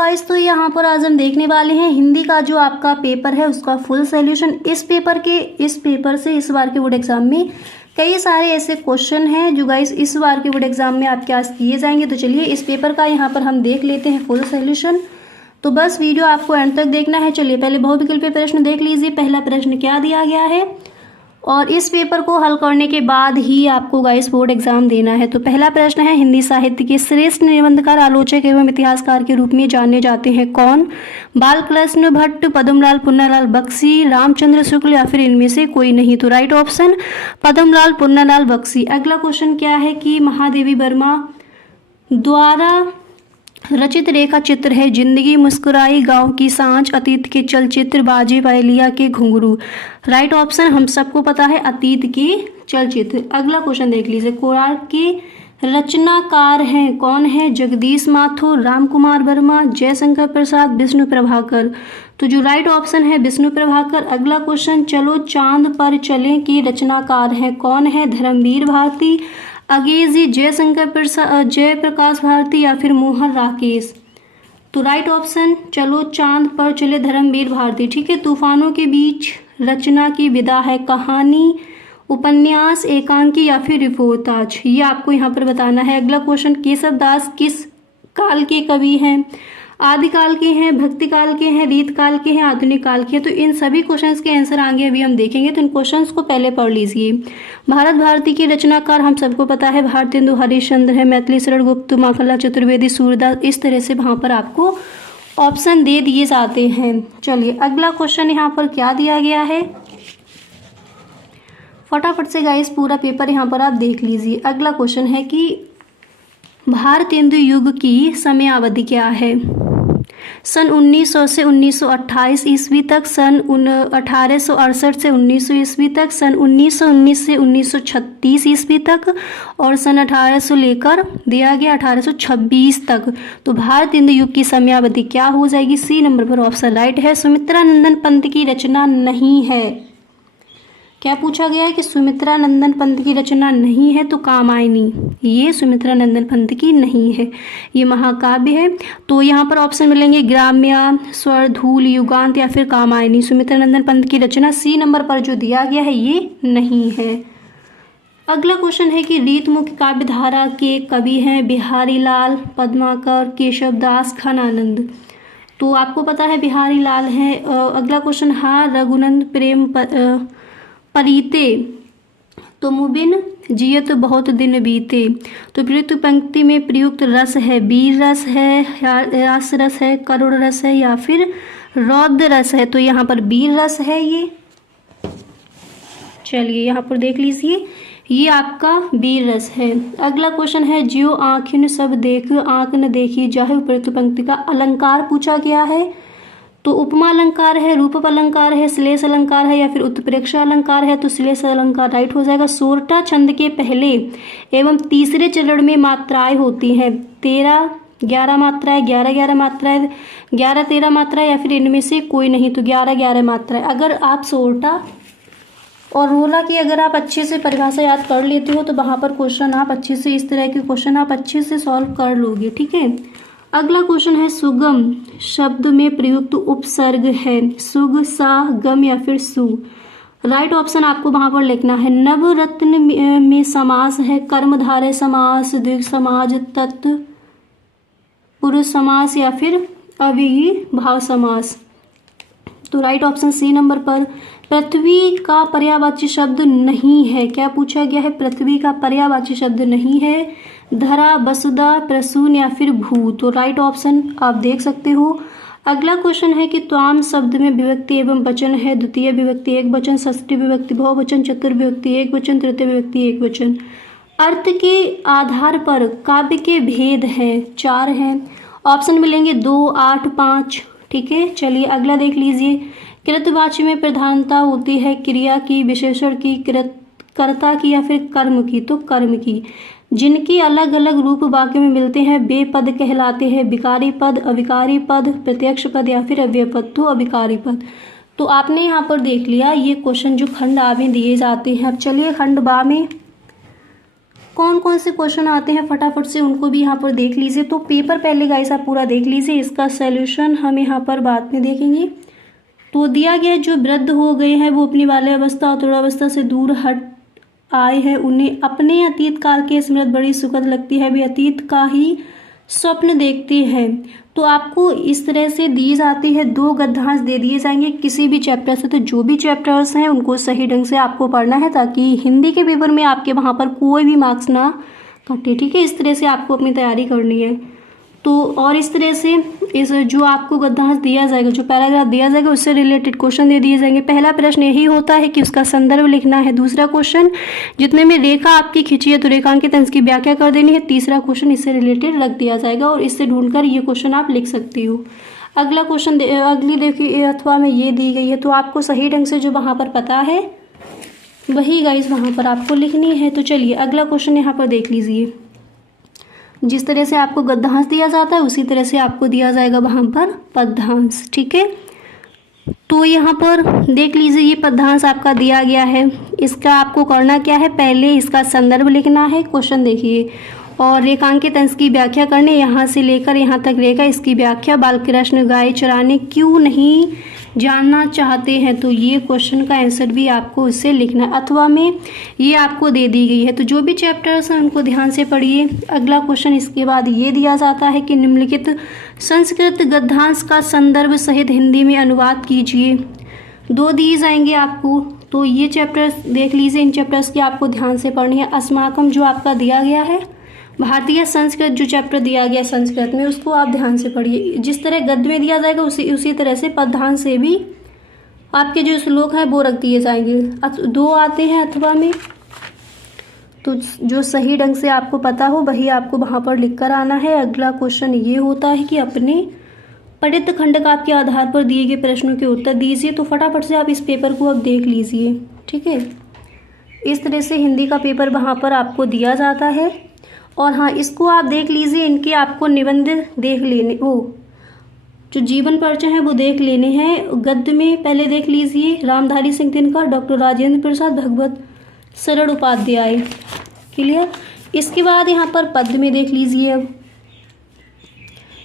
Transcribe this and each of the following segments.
Guys, तो यहाँ पर आज हम देखने वाले हैं हिंदी का जो आपका पेपर है उसका फुल सॉल्यूशन। इस पेपर से इस बार के बोर्ड एग्जाम में कई सारे ऐसे क्वेश्चन हैं जो गाइस इस बार के बोर्ड एग्जाम में आपके आज किए जाएंगे। तो चलिए इस पेपर का यहाँ पर हम देख लेते हैं फुल सॉल्यूशन। तो बस वीडियो आपको एंड तक देखना है। चलिए पहले बहुविकल्पीय प्रश्न देख लीजिए। पहला प्रश्न क्या दिया गया है और इस पेपर को हल करने के बाद ही आपको गाइस बोर्ड एग्जाम देना है। तो पहला प्रश्न है, हिंदी साहित्य के श्रेष्ठ निबंधकार, आलोचक एवं इतिहासकार के रूप में जाने जाते हैं कौन? बालकृष्ण भट्ट, पद्मलाल पुन्नालाल बख्शी, रामचंद्र शुक्ल या फिर इनमें से कोई नहीं। तो राइट ऑप्शन पद्मलाल पुन्नालाल बख्शी। अगला क्वेश्चन क्या है कि महादेवी वर्मा द्वारा रचित रेखा चित्र है जिंदगी मुस्कुराई, गांव की सांझ, अतीत के चलचित्र, बाजे पहेलिया के घुंघरू। राइट ऑप्शन हम सबको पता है अतीत के चलचित्र। अगला क्वेश्चन देख लीजिए, कोणार्क के रचनाकार हैं कौन है? जगदीश माथुर, राम कुमार वर्मा, जयशंकर प्रसाद, विष्णु प्रभाकर। तो जो राइट ऑप्शन है विष्णु प्रभाकर। अगला क्वेश्चन, चलो चांद पर चलें की रचनाकार हैं कौन है? धर्मवीर भारती, अंग्रेजी जयशंकर प्रसाद, जयप्रकाश भारती या फिर मोहन राकेश। तो राइट ऑप्शन चलो चांद पर चले धर्मवीर भारती। ठीक है। तूफानों के बीच रचना की विधा है कहानी, उपन्यास, एकांकी या फिर रिपोर्टाज। ये आपको यहाँ पर बताना है। अगला क्वेश्चन, केशव दास किस काल के कवि हैं? आदिकाल के हैं, भक्ति काल के हैं, रीत काल के हैं, आधुनिक काल के हैं। तो इन सभी क्वेश्चंस के आंसर आगे अभी हम देखेंगे। तो इन क्वेश्चंस को पहले पढ़ लीजिए। भारत भारती के रचनाकार हम सबको पता है भारतेंदु हरिश्चंद्र है, मैथिली शरण गुप्त, माखनलाल चतुर्वेदी, सूरदास। इस तरह से वहाँ पर आपको ऑप्शन दे दिए जाते हैं। चलिए अगला क्वेश्चन यहाँ पर क्या दिया गया है, फटाफट से गाइस पूरा पेपर यहाँ पर आप देख लीजिए। अगला क्वेश्चन है कि भारतेंदु युग की समयावधि क्या है? सन 1900 से 1928 ईस्वी तक, सन 1868 से 1900 ईस्वी तक, सन 1919 से 1936 ईस्वी तक और सन 1800 लेकर दिया गया 1826 तक। तो भारतेंदु युग की समयावधि क्या हो जाएगी? सी नंबर पर ऑप्शन राइट है। सुमित्रा नंदन पंत की रचना नहीं है। क्या पूछा गया है कि सुमित्रा नंदन पंत की रचना नहीं है? तो कामायनी, ये सुमित्रा नंदन पंत की नहीं है, ये महाकाव्य है। तो यहाँ पर ऑप्शन मिलेंगे ग्राम्य, स्वर, धूल, युगांत या फिर कामायनी। सुमित्रा नंदन पंत की रचना सी नंबर पर जो दिया गया है ये नहीं है। अगला क्वेश्चन है कि रीतमुख काव्य धारा के कवि हैं बिहारी लाल, पद्माकर, केशव दास, खनानंद। तो आपको पता है बिहारी लाल है। अगला क्वेश्चन, हाँ रघुनंद प्रेम परीते, तो मुबिन जियत बहुत दिन बीते। तो प्रयुक्त पंक्ति में प्रयुक्त रस है वीर रस है, रास रस है, करुण रस है या फिर रौद्र रस है? तो यहाँ पर वीर रस है ये। चलिए यहाँ पर देख लीजिए, ये आपका वीर रस है। अगला क्वेश्चन है, ज्यो आँखिन सब देख आँख न देखी जाहे, उपयुक्त पंक्ति का अलंकार पूछा गया है। तो उपमा अलंकार है, रूपक अलंकार है, श्लेष अलंकार है या फिर उत्प्रेक्षा अलंकार है? तो श्लेष अलंकार राइट हो जाएगा। सोरठा छंद के पहले एवं तीसरे चरण में मात्राएं होती हैं 13-11 मात्राएं, 11-11 मात्राएं, 11-13 मात्राएं या फिर इनमें से कोई नहीं। तो 11-11 मात्राएं। अगर आप सोरठा और रोला की अगर आप अच्छे से परिभाषा याद कर लेते हो तो वहाँ पर क्वेश्चन आप अच्छे से, इस तरह के क्वेश्चन आप अच्छे से सॉल्व कर लोगे। ठीक है। अगला क्वेश्चन है, सुगम शब्द में प्रयुक्त उपसर्ग है सुग, सा, गम या फिर सु। राइट ऑप्शन आपको वहां पर लिखना है। नवरत्न में समास है कर्मधारय समास, द्विग समाज, तत्पुरुष समास या फिर अव्ययीभाव समास। तो राइट ऑप्शन सी नंबर पर। पृथ्वी का पर्यायवाची शब्द नहीं है। क्या पूछा गया है? पृथ्वी का पर्यायवाची शब्द नहीं है। धरा, वसुधा, प्रसून या फिर भू। तो राइट ऑप्शन आप देख सकते हो। अगला क्वेश्चन है कि त्वाम शब्द में विभक्ति एवं वचन है द्वितीय विभक्ति एक वचन, षष्ठी विभक्ति बहुवचन, चतुर्विभक्ति एक वचन, तृतीय विभक्ति एक वचन। अर्थ के आधार पर काव्य के भेद हैं 4 हैं। ऑप्शन मिलेंगे 2, 8, 5। ठीक है। चलिए अगला देख लीजिए, कृतवाच्य में प्रधानता होती है क्रिया की, विशेषण की, कर्ता की या फिर कर्म की? तो कर्म की। जिनके अलग अलग रूप वाक्य में मिलते हैं वे पद कहलाते हैं विकारी पद, अविकारी पद, प्रत्यक्ष पद या फिर अव्यय पद। तो अविकारी पद। तो आपने यहाँ पर देख लिया ये क्वेश्चन जो खंड आ में दिए जाते हैं। अब चलिए खंड बा में कौन कौन से क्वेश्चन आते हैं फटाफट से उनको भी यहाँ पर देख लीजिए। तो पेपर पहले गाइस आप पूरा देख लीजिए, इसका सॉल्यूशन हम यहाँ पर बाद में देखेंगे। तो दिया गया जो वृद्ध हो गए हैं वो अपनी बाल्यावस्था और तरुणावस्था से दूर हट आए हैं, उन्हें अपने अतीत काल की स्मृति बड़ी सुखद लगती है, वे अतीत का ही स्वप्न देखते हैं। तो आपको इस तरह से दी जाती है, 2 गद्यांश दे दिए जाएंगे किसी भी चैप्टर से। तो जो भी चैप्टर्स हैं उनको सही ढंग से आपको पढ़ना है ताकि हिंदी के पेपर में आपके वहाँ पर कोई भी मार्क्स ना कटे, ठीक है। इस तरह से आपको अपनी तैयारी करनी है। तो और इस तरह से इस जो आपको गद्यांश दिया जाएगा, जो पैराग्राफ दिया जाएगा उससे रिलेटेड क्वेश्चन दे दिए जाएंगे। पहला प्रश्न यही होता है कि उसका संदर्भ लिखना है। दूसरा क्वेश्चन जितने में रेखा आपकी खींची है तो रेखांकित अंश की व्याख्या कर देनी है। तीसरा क्वेश्चन इससे रिलेटेड रख दिया जाएगा और इससे ढूंढकर ये क्वेश्चन आप लिख सकती हो। अगला क्वेश्चन अगली देखिए अथवा में ये दी गई है, तो आपको सही ढंग से जो वहाँ पर पता है वही गाइस वहाँ पर आपको लिखनी है। तो चलिए अगला क्वेश्चन यहाँ पर देख लीजिए। जिस तरह से आपको गद्यांश दिया जाता है उसी तरह से आपको दिया जाएगा वहाँ पर पद्यांश, ठीक है। तो यहाँ पर देख लीजिए ये पद्यांश आपका दिया गया है। इसका आपको करना क्या है, पहले इसका संदर्भ लिखना है। क्वेश्चन देखिए, और रेखांकित अंश की व्याख्या करने, यहाँ से लेकर यहाँ तक रेखा, इसकी व्याख्या। बालकृष्ण गाय चराने क्यों नहीं जानना चाहते हैं, तो ये क्वेश्चन का आंसर भी आपको इससे लिखना है। अथवा में ये आपको दे दी गई है। तो जो भी चैप्टर्स हैं उनको ध्यान से पढ़िए। अगला क्वेश्चन इसके बाद ये दिया जाता है कि निम्नलिखित संस्कृत गद्यांश का संदर्भ सहित हिंदी में अनुवाद कीजिए। 2 दिए जाएंगे आपको। तो ये चैप्टर्स देख लीजिए, इन चैप्टर्स की आपको ध्यान से पढ़नी है। अस्माकम जो आपका दिया गया है, भारतीय संस्कृत जो चैप्टर दिया गया संस्कृत में, उसको आप ध्यान से पढ़िए। जिस तरह गद्य में दिया जाएगा उसी तरह से पद्यांश से भी आपके जो श्लोक हैं वो रख दिए जाएंगे। 2 आते हैं अथवा में, तो जो सही ढंग से आपको पता हो वही आपको वहाँ पर लिख कर आना है। अगला क्वेश्चन ये होता है कि अपने पठित खंडकाव्य के आधार पर दिए गए प्रश्नों के उत्तर दीजिए। तो फटाफट से आप इस पेपर को अब देख लीजिए, ठीक है। इस तरह से हिंदी का पेपर वहाँ पर आपको दिया जाता है। और हाँ, इसको आप देख लीजिए, इनके आपको निबंध देख लेने, वो जो जीवन परिचय है वो देख लेने हैं। गद्य में पहले देख लीजिए रामधारी सिंह दिनकर, डॉक्टर राजेंद्र प्रसाद, भगवत शरण उपाध्याय, क्लियर। इसके बाद यहाँ पर पद्य में देख लीजिए अब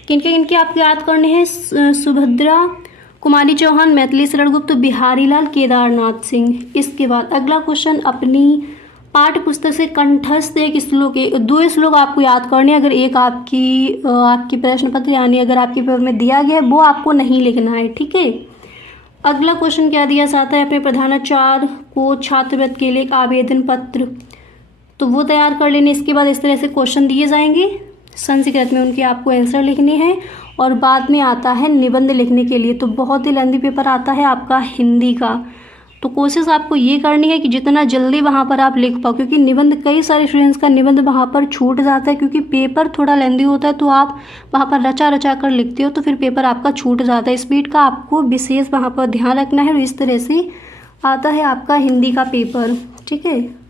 किनके आपको याद करने हैं। सुभद्रा कुमारी चौहान, मैथिली शरण गुप्त, बिहारी लाल, केदारनाथ सिंह। इसके बाद अगला क्वेश्चन अपनी पाठ्य पुस्तक से कंठस्थ एक श्लोक, 2 श्लोक आपको याद करने। अगर एक आपकी प्रश्न पत्र यानी अगर आपके पेपर में दिया गया है वो आपको नहीं लिखना है, ठीक है। अगला क्वेश्चन क्या दिया जाता है, अपने प्रधानाचार्य को छात्रवृत्ति के लिए एक आवेदन पत्र, तो वो तैयार कर लेने। इसके बाद इस तरह से क्वेश्चन दिए जाएंगे संस्कृत में, उनके आपको आंसर लिखने हैं। और बाद में आता है निबंध लिखने के लिए। तो बहुत ही लेंथी पेपर आता है आपका हिंदी का। तो कोशिश आपको ये करनी है कि जितना जल्दी वहाँ पर आप लिख पाओ, क्योंकि निबंध कई सारे स्टूडेंट्स का निबंध वहाँ पर छूट जाता है, क्योंकि पेपर थोड़ा लेंथी होता है। तो आप वहाँ पर रचा कर लिखते हो तो फिर पेपर आपका छूट जाता है। स्पीड का आपको विशेष वहाँ पर ध्यान रखना है। और इस तरह से आता है आपका हिंदी का पेपर, ठीक है।